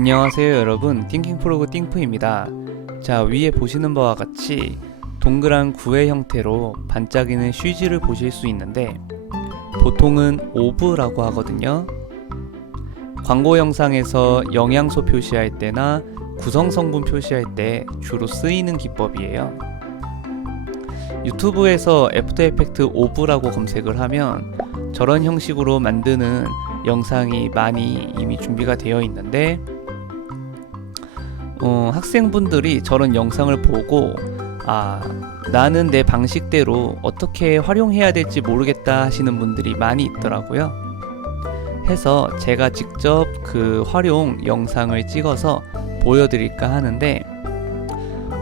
안녕하세요 여러분. 띵킹프로그 띵프입니다. 자 위에 보시는 바와 같이 동그란 구의 형태로 반짝이는 쉬지를 보실 수 있는데 보통은 오브라고 하거든요. 광고 영상에서 영양소 표시할 때나 구성 성분 표시할 때 주로 쓰이는 기법이에요. 유튜브에서 애프터 에펙트 오브라고 검색을 하면 저런 형식으로 만드는 영상이 많이 이미 준비가 되어 있는데 어, 학생분들이 저런 영상을 보고 아 나는 내 방식대로 어떻게 활용해야 될지 모르겠다 하시는 분들이 많이 있더라고요. 해서 제가 직접 그 활용 영상을 찍어서 보여드릴까 하는데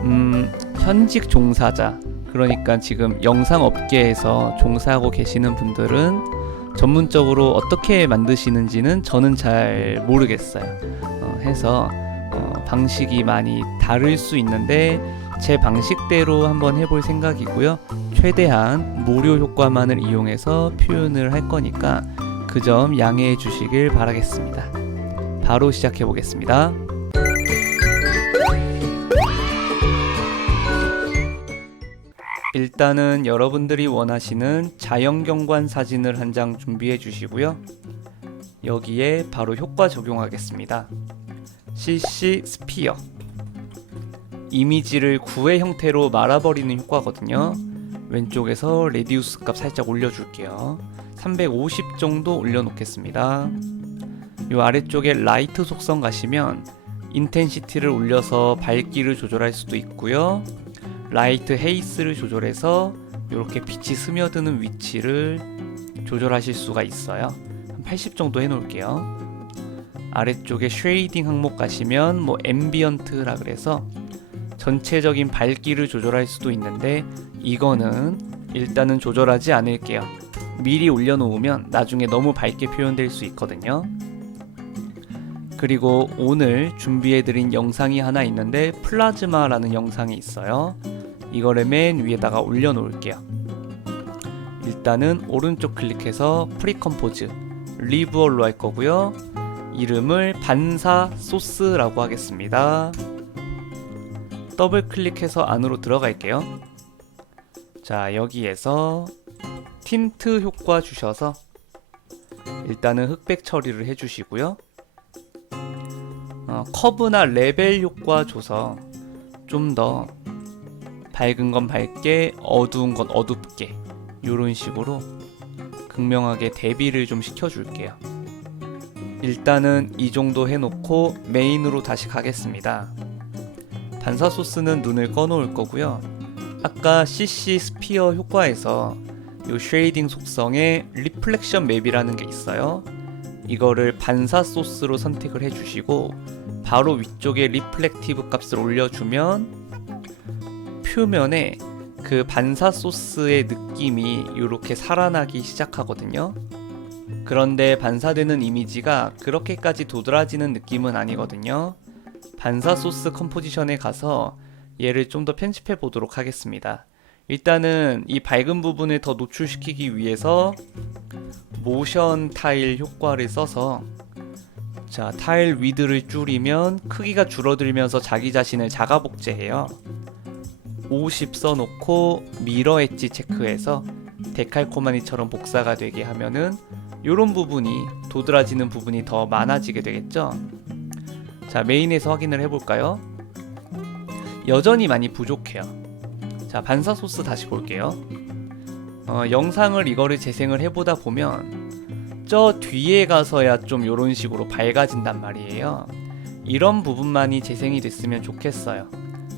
음, 현직 종사자 그러니까 지금 영상 업계에서 종사하고 계시는 분들은 전문적으로 어떻게 만드시는지는 저는 잘 모르겠어요. 어, 해서 어, 방식이 많이 다를 수 있는데 제 방식대로 한번 해볼 생각이고요. 최대한 무료 효과만을 이용해서 표현을 할 거니까 그 점 양해해 주시길 바라겠습니다. 바로 시작해 보겠습니다. 일단은 여러분들이 원하시는 자연경관 사진을 한 장 준비해 주시고요. 여기에 바로 효과 적용하겠습니다. CC 스피어 이미지를 구의 형태로 말아버리는 효과거든요. 왼쪽에서 레디우스 값 살짝 올려줄게요. 350 정도 올려놓겠습니다. 이 아래쪽에 라이트 속성 가시면 인텐시티를 올려서 밝기를 조절할 수도 있고요. 라이트 헤이스를 조절해서 이렇게 빛이 스며드는 위치를 조절하실 수가 있어요. 한 80 정도 해놓을게요. 아래쪽에 쉐이딩 항목 가시면 뭐 앰비언트라 그래서 전체적인 밝기를 조절할 수도 있는데 이거는 일단은 조절하지 않을게요. 미리 올려놓으면 나중에 너무 밝게 표현될 수 있거든요. 그리고 오늘 준비해드린 영상이 하나 있는데 플라즈마라는 영상이 있어요. 이거를 맨 위에다가 올려놓을게요. 일단은 오른쪽 클릭해서 프리컴포즈 리브얼로 할 거고요. 이름을 반사 소스라고 하겠습니다. 더블 클릭해서 안으로 들어갈게요. 자, 여기에서 틴트 효과 주셔서 일단은 흑백 처리를 해주시고요. 어, 커브나 레벨 효과 줘서 좀 더 밝은 건 밝게, 어두운 건 어둡게 이런 식으로 극명하게 대비를 좀 시켜줄게요. 일단은 이 정도 해놓고 메인으로 다시 가겠습니다. 반사 소스는 눈을 꺼놓을 거고요. 아까 CC 스피어 효과에서 이 쉐이딩 속성에 리플렉션 맵이라는 게 있어요. 이거를 반사 소스로 선택을 해주시고 바로 위쪽에 리플렉티브 값을 올려주면 표면에 그 반사 소스의 느낌이 이렇게 살아나기 시작하거든요. 그런데 반사되는 이미지가 그렇게까지 도드라지는 느낌은 아니거든요. 반사 소스 컴포지션에 가서 얘를 좀 더 편집해 보도록 하겠습니다. 일단은 이 밝은 부분을 더 노출시키기 위해서 모션 타일 효과를 써서 자 타일 위드를 줄이면 크기가 줄어들면서 자기 자신을 자가 복제해요. 50 써놓고 미러 엣지 체크해서 데칼코마니처럼 복사가 되게 하면은 이런 부분이 도드라지는 부분이 더 많아지게 되겠죠. 자 메인에서 확인을 해볼까요? 여전히 많이 부족해요. 자 반사 소스 다시 볼게요. 어, 영상을 이거를 재생을 해보다 보면 저 뒤에 가서야 좀 이런 식으로 밝아진단 말이에요. 이런 부분만이 재생이 됐으면 좋겠어요.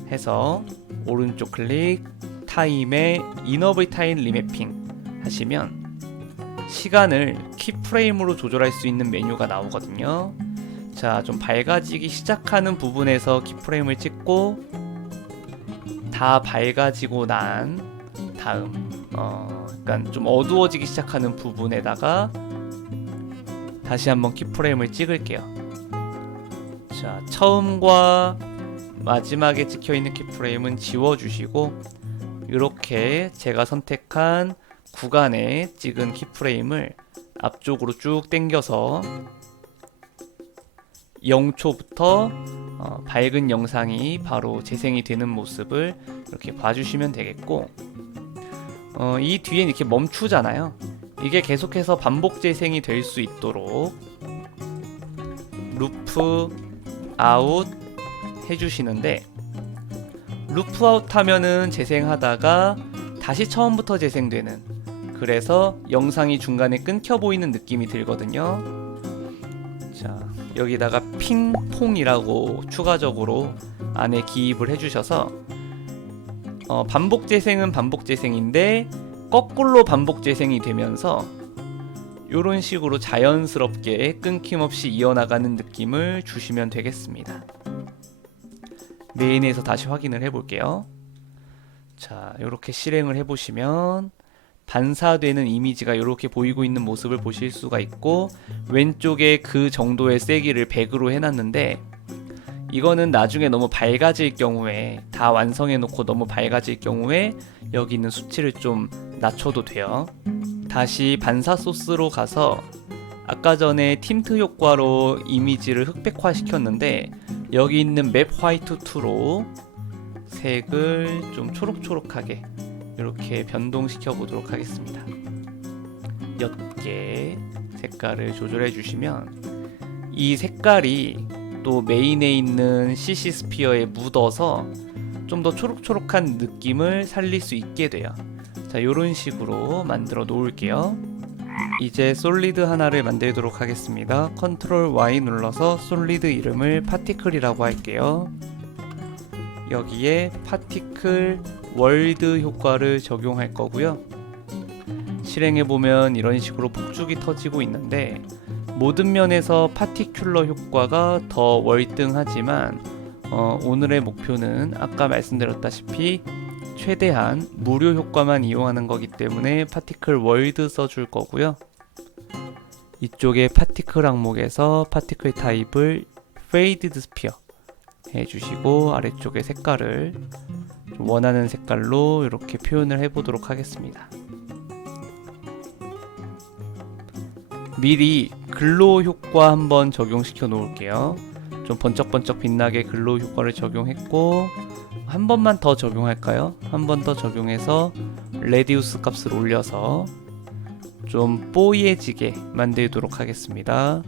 해서 오른쪽 클릭 타임에 이너블 타임 리매핑 하시면 시간을 키프레임으로 조절할 수 있는 메뉴가 나오거든요. 자, 좀 밝아지기 시작하는 부분에서 키프레임을 찍고 다 밝아지고 난 다음 어, 그러니까 좀 어두워지기 시작하는 부분에다가 다시 한번 키프레임을 찍을게요. 자, 처음과 마지막에 찍혀 있는 키프레임은 지워주시고 이렇게 제가 선택한 구간에 찍은 키프레임을 앞쪽으로 쭉 당겨서 0초부터 어, 밝은 영상이 바로 재생이 되는 모습을 이렇게 봐주시면 되겠고 어, 이 뒤엔 이렇게 멈추잖아요. 이게 계속해서 반복 재생이 될 수 있도록 루프 아웃 해주시는데 루프 아웃 하면은 재생하다가 다시 처음부터 재생되는 그래서 영상이 중간에 끊겨 보이는 느낌이 들거든요. 자, 여기다가 핑퐁이라고 추가적으로 안에 기입을 해주셔서 어, 반복 재생은 반복 재생인데 거꾸로 반복 재생이 되면서 이런 식으로 자연스럽게 끊김없이 이어나가는 느낌을 주시면 되겠습니다. 메인에서 다시 확인을 해볼게요. 자, 이렇게 실행을 해보시면 반사되는 이미지가 이렇게 보이고 있는 모습을 보실 수가 있고 왼쪽에 그 정도의 세기를 100으로 해놨는데 이거는 나중에 너무 밝아질 경우에 다 완성해 놓고 너무 밝아질 경우에 여기 있는 수치를 좀 낮춰도 돼요. 다시 반사 소스로 가서 아까 전에 틴트 효과로 이미지를 흑백화 시켰는데 여기 있는 맵 화이트 2로 색을 좀 초록초록하게 이렇게 변동시켜 보도록 하겠습니다. 옅게 색깔을 조절해 주시면 이 색깔이 또 메인에 있는 CC 스피어에 묻어서 좀 더 초록초록한 느낌을 살릴 수 있게 돼요. 자, 이런 식으로 만들어 놓을게요. 이제 솔리드 하나를 만들도록 하겠습니다. 컨트롤 Y 눌러서 솔리드 이름을 파티클이라고 할게요. 여기에 파티클 월드 효과를 적용할 거고요. 실행해 보면 이런 식으로 폭죽이 터지고 있는데 모든 면에서 파티큘러 효과가 더 월등하지만 어, 오늘의 목표는 아까 말씀드렸다시피 최대한 무료 효과만 이용하는 거기 때문에 파티클 월드 써줄 거고요. 이쪽에 파티클 항목에서 파티클 타입을 페이드 스피어 해주시고 아래쪽에 색깔을 원하는 색깔로 이렇게 표현을 해보도록 하겠습니다. 미리 글로 효과 한번 적용시켜 놓을게요. 좀 번쩍번쩍 빛나게 글로 효과를 적용했고 한 번만 더 적용할까요? 한 번 더 적용해서 레디우스 값을 올려서 좀 뽀얘지게 만들도록 하겠습니다.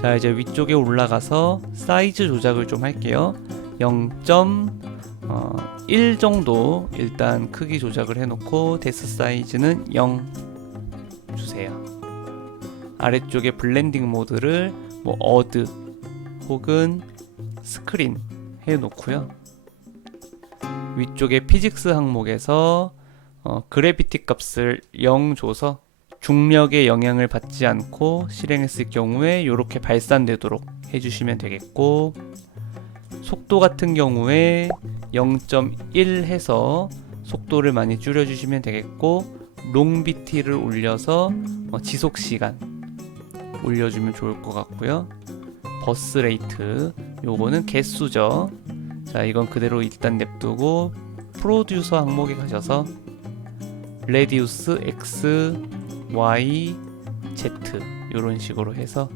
자 이제 위쪽에 올라가서 사이즈 조작을 좀 할게요. 0.1 정도 일단 크기 조작을 해놓고 데스 사이즈는 0 주세요. 아래쪽에 블렌딩 모드를 뭐 어드 혹은 스크린 해놓고요. 위쪽에 피직스 항목에서 어, 그래비티 값을 0 줘서 중력의 영향을 받지 않고 실행했을 경우에 이렇게 발산되도록 해주시면 되겠고 속도 같은 경우에 0.1 해서 속도를 많이 줄여주시면 되겠고 롱비티를 올려서 어, 지속 시간 올려주면 좋을 것 같고요. 버스 레이트 요거는 개수죠. 자 이건 그대로 일단 냅두고 프로듀서 항목에 가셔서 레디우스 X Y, Z 이런 식으로 해서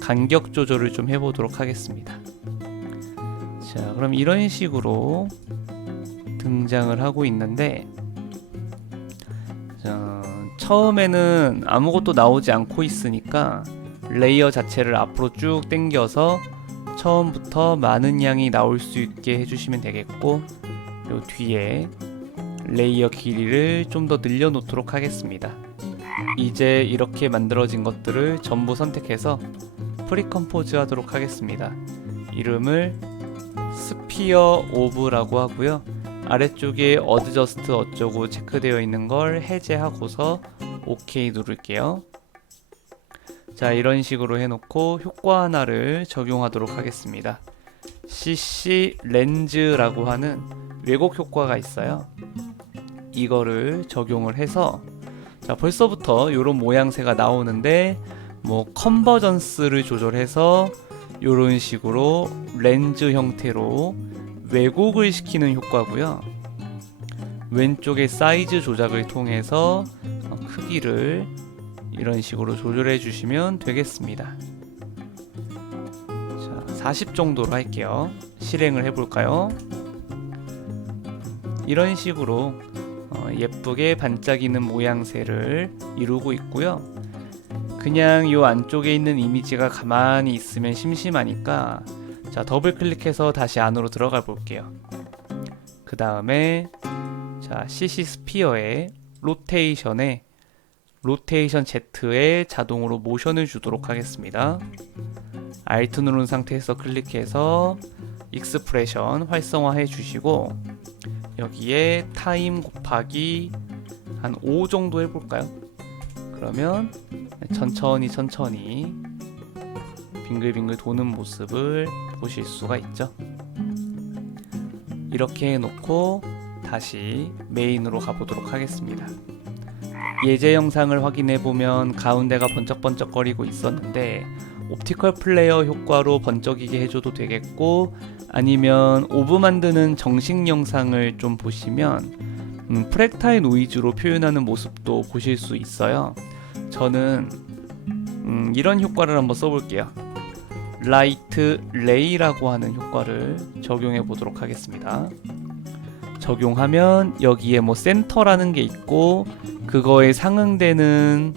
간격 조절을 좀 해보도록 하겠습니다. 자, 그럼 이런 식으로 등장을 하고 있는데 자, 처음에는 아무것도 나오지 않고 있으니까 레이어 자체를 앞으로 쭉 당겨서 처음부터 많은 양이 나올 수 있게 해주시면 되겠고 요 뒤에 레이어 길이를 좀 더 늘려놓도록 하겠습니다. 이제 이렇게 만들어진 것들을 전부 선택해서 프리컴포즈 하도록 하겠습니다. 이름을 스피어 오브라고 하고요. 아래쪽에 어드저스트 어쩌고 체크되어 있는 걸 해제하고서 OK 누를게요. 자 이런 식으로 해놓고 효과 하나를 적용하도록 하겠습니다. CC 렌즈라고 하는 왜곡 효과가 있어요. 이거를 적용을 해서 자 벌써부터 이런 모양새가 나오는데 뭐 컨버전스를 조절해서 이런 식으로 렌즈 형태로 왜곡을 시키는 효과고요. 왼쪽에 사이즈 조작을 통해서 어, 크기를 이런 식으로 조절해 주시면 되겠습니다. 자, 40 정도로 할게요. 실행을 해볼까요? 이런 식으로 어, 예쁘게 반짝이는 모양새를 이루고 있고요. 그냥 요 안쪽에 있는 이미지가 가만히 있으면 심심하니까 자 더블 클릭해서 다시 안으로 들어가 볼게요. 그 다음에 자 CC 스피어의 로테이션에 로테이션 Z에 자동으로 모션을 주도록 하겠습니다. Alt 누른 상태에서 클릭해서 익스프레션 활성화해 주시고 여기에 타임 곱하기 한 5 정도 해볼까요? 그러면 천천히 천천히 빙글빙글 도는 모습을 보실 수가 있죠. 이렇게 해놓고 다시 메인으로 가보도록 하겠습니다. 예제 영상을 확인해 보면 가운데가 번쩍번쩍거리고 있었는데 옵티컬 플레이어 효과로 번쩍이게 해줘도 되겠고 아니면 오브 만드는 정식 영상을 좀 보시면 음, 프랙타일 노이즈로 표현하는 모습도 보실 수 있어요. 저는 음, 이런 효과를 한번 써볼게요. 라이트 레이라고 하는 효과를 적용해 보도록 하겠습니다. 적용하면 여기에 뭐 센터라는 게 있고 그거에 상응되는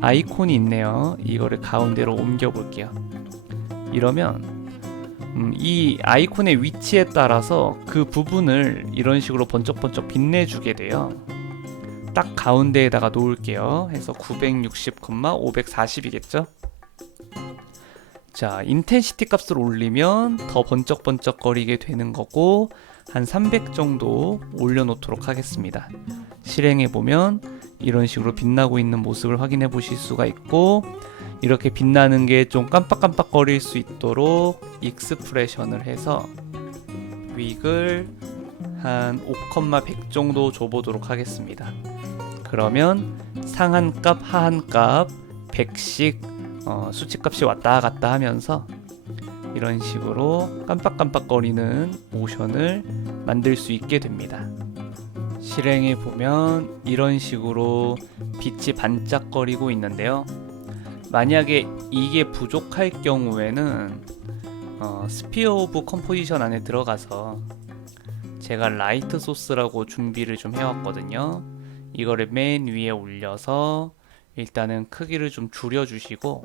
아이콘이 있네요. 이거를 가운데로 옮겨 볼게요. 이러면 음, 이 아이콘의 위치에 따라서 그 부분을 이런 식으로 번쩍번쩍 빛내주게 돼요. 딱 가운데에다가 놓을게요. 해서 960, 540이겠죠? 자, 인텐시티 값을 올리면 더 번쩍번쩍 거리게 되는 거고 한 300 정도 올려놓도록 하겠습니다. 실행해 보면 이런 식으로 빛나고 있는 모습을 확인해 보실 수가 있고 이렇게 빛나는 게 좀 깜빡깜빡거릴 수 있도록 익스프레션을 해서 윅을 한 5,100 정도 줘보도록 하겠습니다. 그러면 상한값, 하한값 100씩 어, 수치값이 왔다 갔다 하면서 이런 식으로 깜빡깜빡거리는 모션을 만들 수 있게 됩니다. 실행해 보면 이런 식으로 빛이 반짝거리고 있는데요. 만약에 이게 부족할 경우에는 어, 스피어 오브 컴포지션 안에 들어가서 제가 라이트 소스라고 준비를 좀 해왔거든요. 이거를 맨 위에 올려서 일단은 크기를 좀 줄여주시고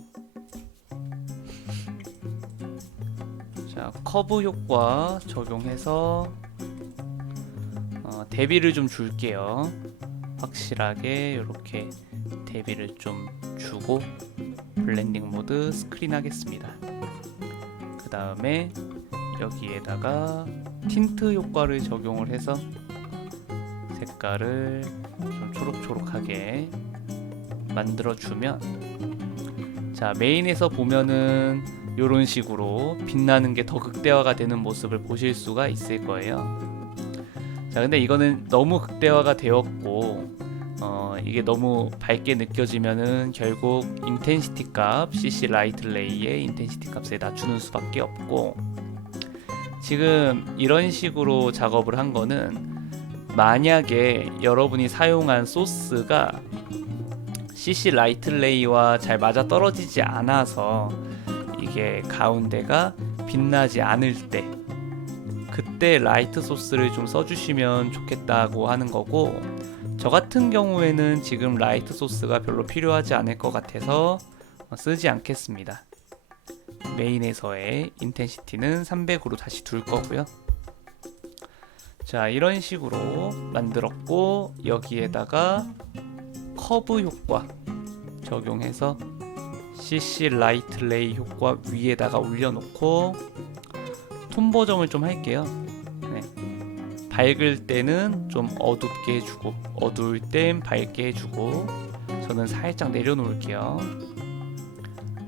자 커브 효과 적용해서 어, 대비를 좀 줄게요. 확실하게 이렇게 대비를 좀 주고 블렌딩 모드 스크린 하겠습니다. 그 다음에 여기에다가 틴트 효과를 적용을 해서 색깔을 좀 초록초록하게 만들어주면 자 메인에서 보면은 이런 식으로 빛나는 게 더 극대화가 되는 모습을 보실 수가 있을 거예요. 자 근데 이거는 너무 극대화가 되었고 어, 이게 너무 밝게 느껴지면은 결국 인텐시티 값 CC 라이트 레이의 인텐시티 값에 낮추는 수밖에 없고 지금 이런 식으로 작업을 한 거는 만약에 여러분이 사용한 소스가 CC 라이트 레이와 잘 맞아 떨어지지 않아서 이게 가운데가 빛나지 않을 때 그때 라이트 소스를 좀 써주시면 좋겠다고 하는 거고 저 같은 경우에는 지금 라이트 소스가 별로 필요하지 않을 것 같아서 쓰지 않겠습니다. 메인에서의 인텐시티는 300으로 다시 둘 거고요. 자 이런 식으로 만들었고 여기에다가 커브 효과 적용해서 CC 라이트 레이 효과 위에다가 올려놓고 톤 보정을 좀 할게요. 네. 밝을 때는 좀 어둡게 해주고 어두울 땐 밝게 해주고 저는 살짝 내려놓을게요.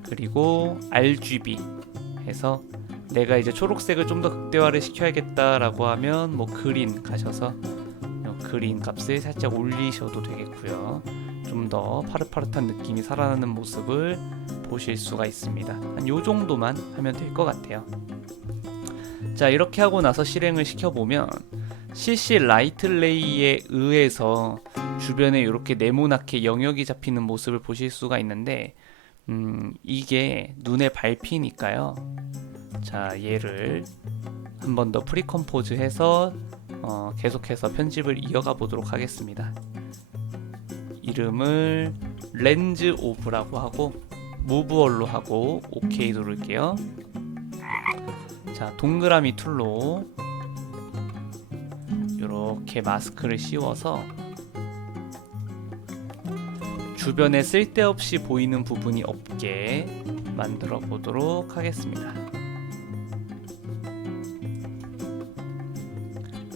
그리고 RGB 해서 내가 이제 초록색을 좀 더 극대화를 시켜야겠다라고 하면 뭐 그린 가셔서 그린 값을 살짝 올리셔도 되겠고요. 좀 더 파릇파릇한 느낌이 살아나는 모습을 보실 수가 있습니다. 한 요 정도만 하면 될 것 같아요. 자 이렇게 하고 나서 실행을 시켜보면 CC 라이트 레이에 의해서 주변에 이렇게 네모나게 영역이 잡히는 모습을 보실 수가 있는데 음, 이게 눈에 밟히니까요. 자 얘를 한 번 더 프리컴포즈 해서 어, 계속해서 편집을 이어가 보도록 하겠습니다. 이름을 렌즈 오브라고 하고 무브얼로 하고 OK 누를게요. 자 동그라미 툴로 이렇게 마스크를 씌워서 주변에 쓸데없이 보이는 부분이 없게 만들어 보도록 하겠습니다.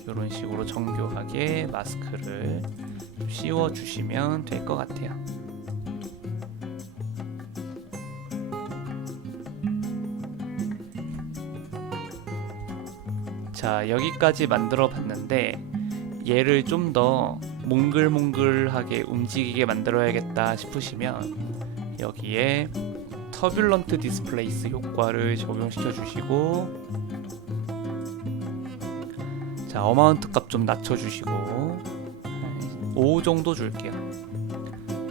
이런 식으로 정교하게 마스크를 씌워 주시면 될 것 같아요. 자, 여기까지 만들어 봤는데 얘를 좀 더 몽글몽글하게 움직이게 만들어야겠다 싶으시면 여기에 터뷸런트 디스플레이스 효과를 적용시켜 주시고 자 어마운트 값 좀 낮춰 주시고 5 정도 줄게요.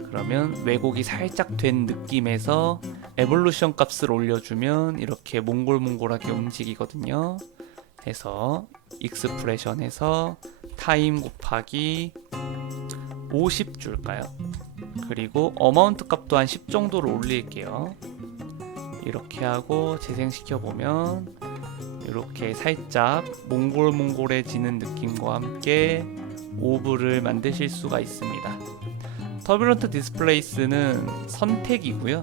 그러면 왜곡이 살짝 된 느낌에서 에볼루션 값을 올려주면 이렇게 몽골몽골하게 움직이거든요. 해서 익스프레션에서 타임 곱하기 50 줄까요? 그리고 어마운트 값도 한 10 정도로 올릴게요. 이렇게 하고 재생시켜 보면 이렇게 살짝 몽골몽골해지는 느낌과 함께 오브를 만드실 수가 있습니다. 터뷸런트 디스플레이스는 선택이고요.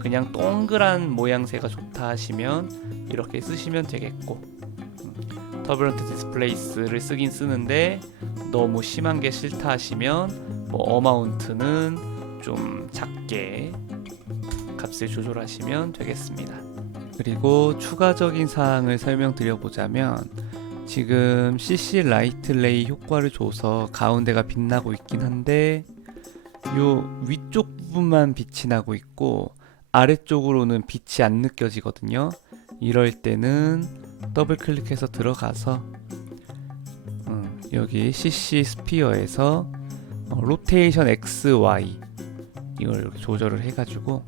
그냥 동그란 모양새가 좋다 하시면 이렇게 쓰시면 되겠고 터뷸런트 디스플레이스를 쓰긴 쓰는데 너무 심한 게 싫다 하시면 뭐 어마운트는 좀 작게 값을 조절하시면 되겠습니다. 그리고 추가적인 사항을 설명드려 보자면 지금 CC 라이트 레이 효과를 줘서 가운데가 빛나고 있긴 한데 요 위쪽 부분만 빛이 나고 있고 아래쪽으로는 빛이 안 느껴지거든요. 이럴 때는 더블 클릭해서 들어가서 음, 여기 CC 스피어에서 어, 로테이션 X, Y 이걸 조절을 해가지고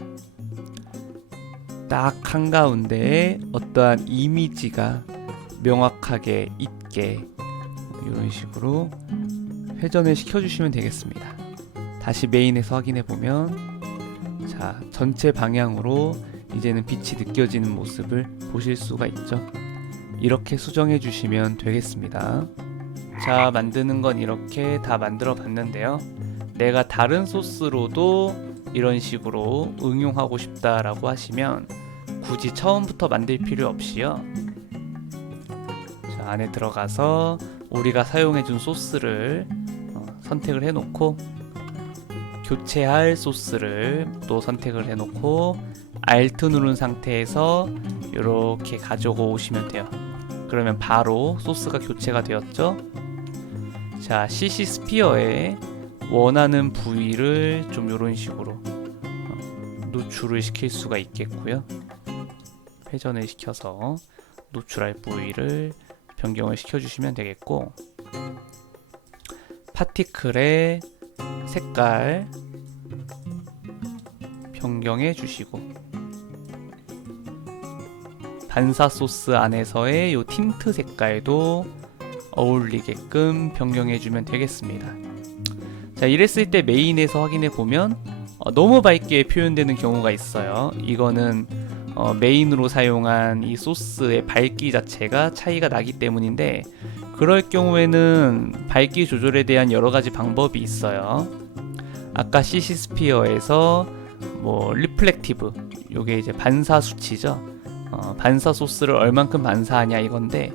딱 한가운데에 어떠한 이미지가 명확하게 있게 이런 식으로 회전을 시켜주시면 되겠습니다. 다시 메인에서 확인해 보면 자 전체 방향으로 이제는 빛이 느껴지는 모습을 보실 수가 있죠. 이렇게 수정해 주시면 되겠습니다. 자, 만드는 건 이렇게 다 만들어 봤는데요. 내가 다른 소스로도 이런 식으로 응용하고 싶다라고 하시면 굳이 처음부터 만들 필요 없이요. 자, 안에 들어가서 우리가 사용해 준 소스를 어, 선택을 해 놓고 교체할 소스를 또 선택을 해 놓고 Alt 누른 상태에서 이렇게 가지고 오시면 돼요. 그러면 바로 소스가 교체가 되었죠. 자, CC 스피어에 원하는 부위를 좀 이런 식으로 어, 노출을 시킬 수가 있겠고요. 회전을 시켜서 노출할 부위를 변경을 시켜주시면 되겠고 파티클의 색깔 변경해 주시고 반사 소스 안에서의 요 틴트 색깔도 어울리게끔 변경해주면 되겠습니다. 자, 이랬을 때 메인에서 확인해 보면 어, 너무 밝게 표현되는 경우가 있어요. 이거는 어, 메인으로 사용한 이 소스의 밝기 자체가 차이가 나기 때문인데 그럴 경우에는 밝기 조절에 대한 여러 가지 방법이 있어요. 아까 CC 스피어에서 뭐 리플렉티브 요게 이제 반사 수치죠. 어, 반사 소스를 얼만큼 반사하냐 이건데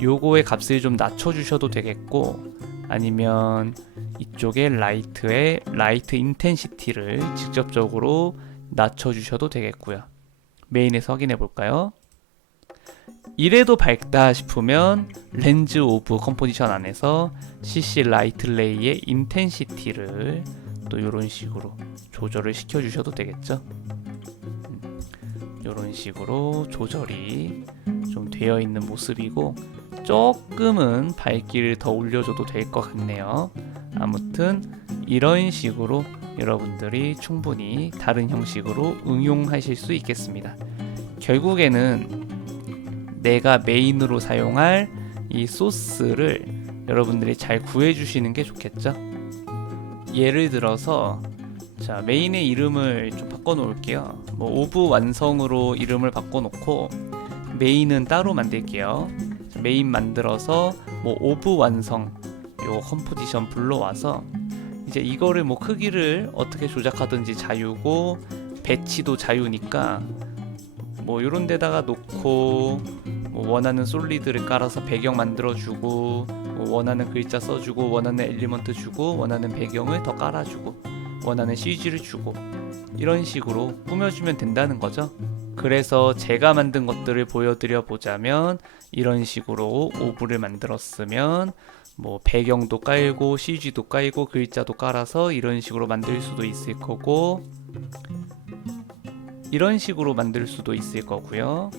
요거의 값을 좀 낮춰 주셔도 되겠고 아니면 이쪽에 라이트의 라이트 인텐시티를 직접적으로 낮춰 주셔도 되겠고요. 메인에서 확인해 볼까요? 이래도 밝다 싶으면 렌즈 오브 컴포지션 안에서 CC 라이트 레이의 인텐시티를 또 이런 식으로 조절을 시켜 주셔도 되겠죠. 이런 식으로 조절이 좀 되어 있는 모습이고 조금은 밝기를 더 올려줘도 될 것 같네요. 아무튼 이런 식으로 여러분들이 충분히 다른 형식으로 응용하실 수 있겠습니다. 결국에는 내가 메인으로 사용할 이 소스를 여러분들이 잘 구해 주시는 게 좋겠죠. 예를 들어서 자 메인의 이름을 좀 바꿔 놓을게요. 뭐 오브 완성으로 이름을 바꿔 놓고 메인은 따로 만들게요. 자, 메인 만들어서 뭐 오브 완성 요 컴포지션 불러와서 이제 이거를 뭐 크기를 어떻게 조작하든지 자유고 배치도 자유니까 뭐 요런 데다가 놓고 뭐 원하는 솔리드를 깔아서 배경 만들어주고 뭐 원하는 글자 써주고 원하는 엘리먼트 주고 원하는 배경을 더 깔아주고 원하는 CG를 주고 이런 식으로 꾸며주면 된다는 거죠. 그래서 제가 만든 것들을 보여드려 보자면 이런 식으로 오브를 만들었으면 뭐 배경도 깔고 CG도 깔고 글자도 깔아서 이런 식으로 만들 수도 있을 거고 이런 식으로 만들 수도 있을 거고요.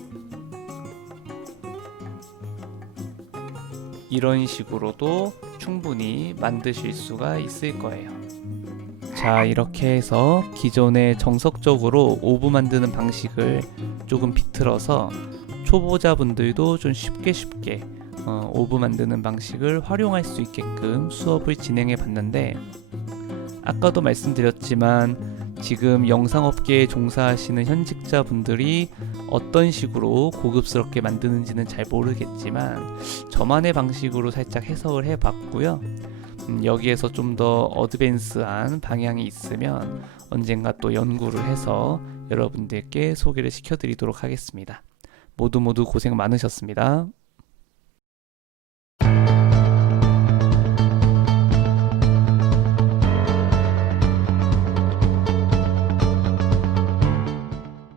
이런 식으로도 충분히 만드실 수가 있을 거예요. 자, 이렇게 해서 기존에 정석적으로 오브 만드는 방식을 조금 비틀어서 초보자분들도 좀 쉽게 쉽게 어, 오브 만드는 방식을 활용할 수 있게끔 수업을 진행해 봤는데 아까도 말씀드렸지만 지금 영상업계에 종사하시는 현직자분들이 어떤 식으로 고급스럽게 만드는지는 잘 모르겠지만 저만의 방식으로 살짝 해석을 해 봤고요. 음, 여기에서 좀 더 어드밴스한 방향이 있으면 언젠가 또 연구를 해서 여러분들께 소개를 시켜드리도록 하겠습니다. 모두 모두 고생 많으셨습니다.